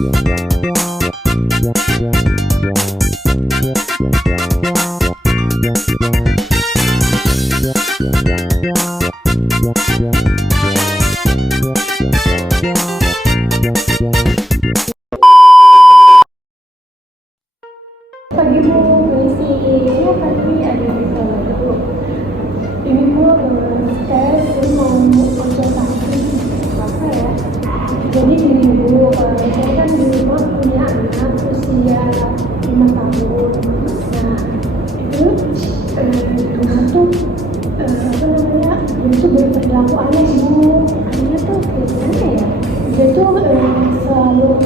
Pagi Bu, misi ya pagi ada di sana dulu. Ini Bu, saya mau konsultasi apa ya? Jadi gini Bu, saya kan di rumah punya anak usia 5 tahun. Nah itu di rumah tuh apa namanya? Dia tuh berperilaku aneh Bu. Anehnya tuh kayak gimana ya? Dia tuh selalu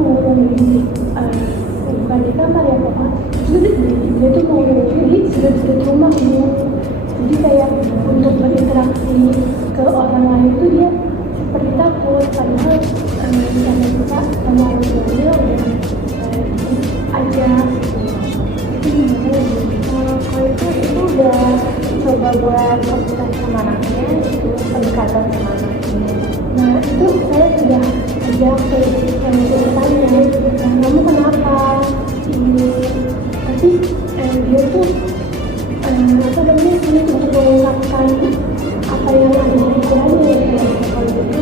ngurung diri. Bukan di kamar ya Bapak, dia tuh mau diri sudah di rumah Bu. Jadi kayak untuk berinteraksi ke orang lain itu dia seperti takut, padahal misalnya kita sama orang tuanya udah aja itu gimana Bu? Kalau itu udah coba buat konsultasi sama anaknya, itu pendekatan sama anaknya. Nah itu saya sudah ajak ke tanya, kamu kenapa ini? Tapi dia tuh apa namanya sulit untuk mengungkapkan apa yang ada di pikirannya. Kalau gitu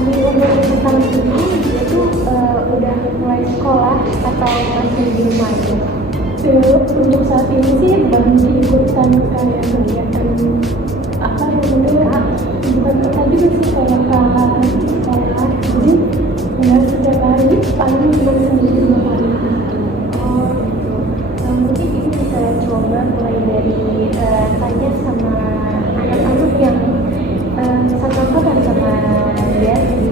Di umur tentang ini dia tuh udah mulai sekolah atau masih di rumah aja? Untuk saat ini sih baru diikutkan kayak kegiatan apa namanya, bukan kita juga sih kayak sekolah, jadi nggak setiap hari, paling cuma sendiri 2 kali. Oh gitu. Mungkin ini bisa coba mulai dari tanya sama anak-anak yang satu angkatan sama dia di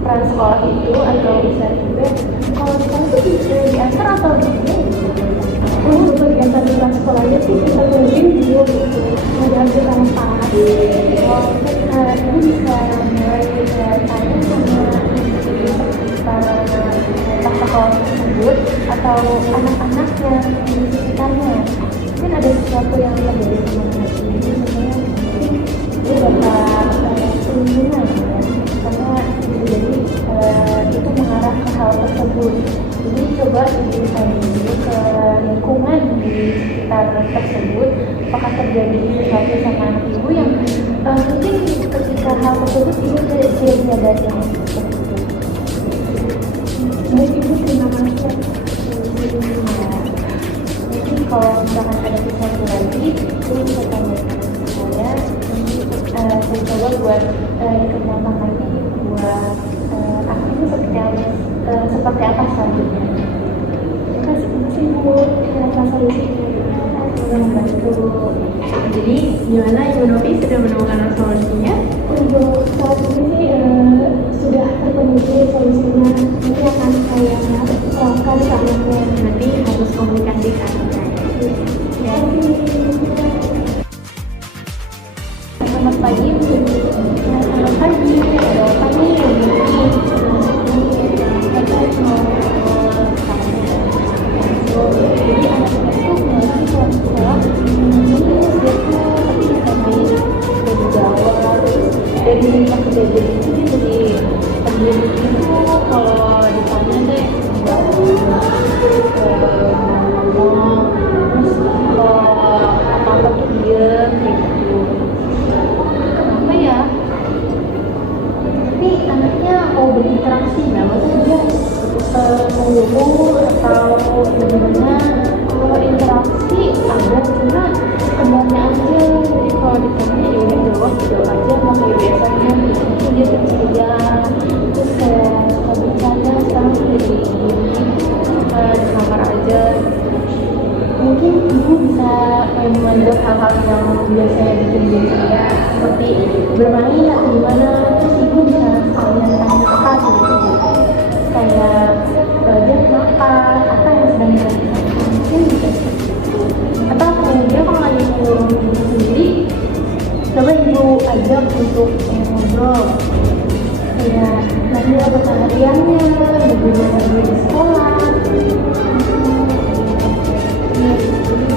peran sekolah itu, atau bisa juga kalau sekolah itu diantar atau Untuk kegiatan di sekolahnya sih kita mungkin dulu gitu, ada apa? Ibu bisa mulai tanya sama para sekolah tersebut atau anak-anak yang di sekitarnya. Mungkin ada sesuatu yang terjadi sama anak ini, misalnya mungkin dia dapat perlindungan ya, karena jadi itu mengarah ke hal tersebut. Jadi coba dicari dulu ke lingkungan di sekitar tersebut, apakah terjadi sesuatu sama anak ibu yang mungkin ketika hal tersebut ibu tidak sadari yang seperti itu. Baik Ibu, terima kasih. Mungkin kalau misalkan ada sesuatu lagi, ibu bisa tanyakan ke saya. Nanti saya coba buat dikenalkan lagi buat akhirnya seperti apa selanjutnya. Terima kasih Bu atas solusinya. Semoga membantu. Jadi gimana Ibu Novi, sudah menemukan solusinya? Untuk saat ini sudah terpenuhi solusinya. Ini akan saya terapkan ke anaknya. Nanti harus komunikasi ke anaknya. Ya. Selamat pagi Bu. Selamat pagi. Ada apa nih ini? Kita mau tanya. Jadi anaknya tuh kemarin pulang sekolah, dia tuh tapi bisa main baju Jawa, dari rumah ke baju itu dia jadi pendiam gitu. Kalau ditanya deh nggak ngomong, terus kalau apa-apa tuh diem kayak gitu. Kenapa ya? Tapi anaknya mau berinteraksi nggak? Maksudnya dia ngomong atau bagaimana? Kalau interaksi ada, cuma sekedarnya aja. Jadi kalau ditanya ya udah jawab aja kayak biasanya. Itu dia ceria, terus kayak suka bercanda. Sekarang jadi di kamar aja. Mungkin ibu bisa membuat hal-hal yang biasanya bikin dia ceria, seperti bermain atau gimana. Terus ibu bisa tanya-tanyakan gitu, kayak dia makan apa yang sedang dilakukan, mungkin bisa seperti itu. Atau kalau dia kalau lagi ngurung diri sendiri, coba ibu ajak untuk ngobrol, kayak nanti apa kesehariannya, bagaimana dia di sekolah. Jadi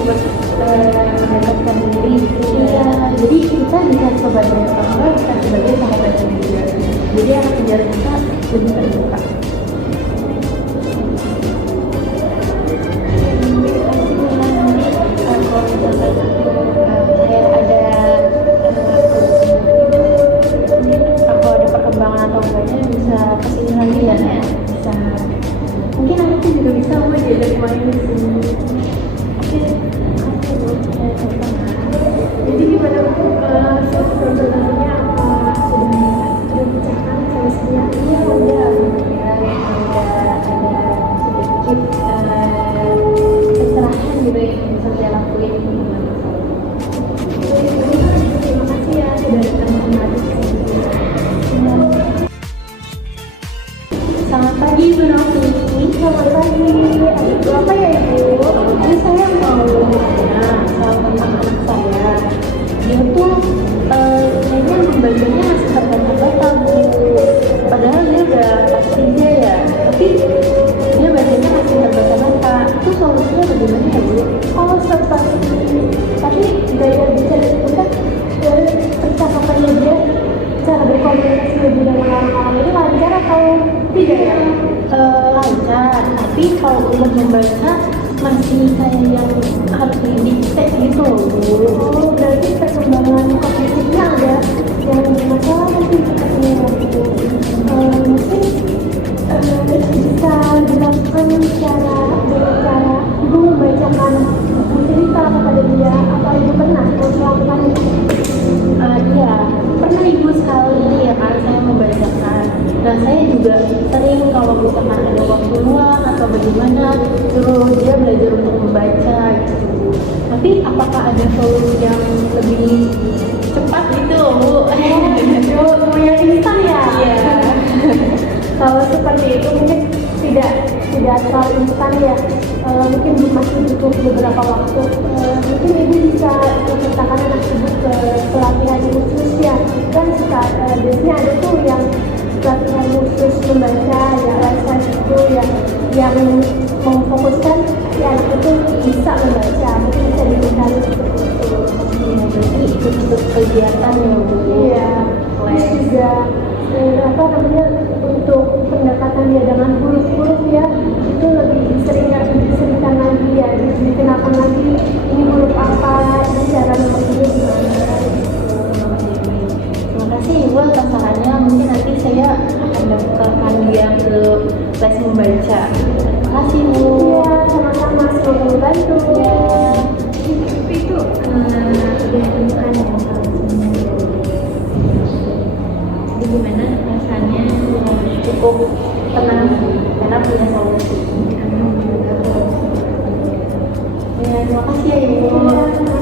buat mendekatkan diri. Iya, jadi kita bisa sebagai tetangga, kita sebagai sahabatnya juga. jadi anak penjara kita lebih terbuka. Kalau misalkan saya ada aku ada perkembangan atau enggaknya bisa kesini lagi ya, bisa. Mungkin aku juga bisa mau diajak main di sini. Oke, aku mau coba. Jadi gimana Bu, sebenarnya apa sudah bicarakan sama istrinya? Iya udah ada sedikit pencerahan gitu yang bisa saya lakuin dengan saya. Terima kasih ya sudah datang kemari. Selamat pagi Bu Novi. Selamat pagi. Ada apa ya Ibu? Ini saya mau nanya soal tentang anak saya. Dia tuh kayaknya membacanya masih terbata-bata Bu. Padahal dia udah kelas 3 ya, tapi dia bacanya masih terbata-bata. Itu solusinya bagaimana ya Bu? Oh seperti tapi gaya bicara itu kan percakapannya dia, cara berkomunikasi dengan orang-orang ini lancar atau tidak ya? Lancar, tapi kalau untuk membaca masih kayak yang harus didikte gitu loh Bu. Oh berarti perkembangan kognitifnya ada yang masalah mungkin katanya waktu mungkin bisa dilakukan secara dengan cara Ibu membacakan buku cerita kepada dia. Apa Ibu pernah melakukan itu? Iya, pernah Ibu sekali ya kan saya membacakan. Nah saya juga sering kalau misalkan ada waktu luang atau bagaimana suruh dia belajar untuk membaca gitu. Tapi apakah ada solusi yang lebih cepat gitu loh Bu? Mau yang instan ya? Iya. Kalau seperti itu mungkin tidak terlalu instan ya. Mungkin masih butuh beberapa waktu. Mungkin Ibu bisa menceritakan anak Ibu ke pelatihan khusus ya. Kan biasanya ada tuh yang pelatihan khusus membaca ya, les itu yang memfokuskan si anak itu bisa membaca. Mungkin bisa diberikan seperti itu. Ya, berarti ikut kegiatan ya Bu. Iya. Terus juga apa namanya untuk pendekatan dia dengan huruf-huruf ya itu lebih diseringkan lagi ya, dikenakan lagi ini huruf apa, ini cara memanggilnya gimana. Terima kasih Ibu atas sarannya. Mungkin nanti saya akan daftarkan dia ke les membaca. Terima kasih Bu. Iya, sama-sama, semoga membantu. Ya. Tapi itu udah temukan ya solusinya. Jadi gimana perasaannya? Cukup tenang karena punya solusi. Ya, terima kasih ya Ibu. Iya, terima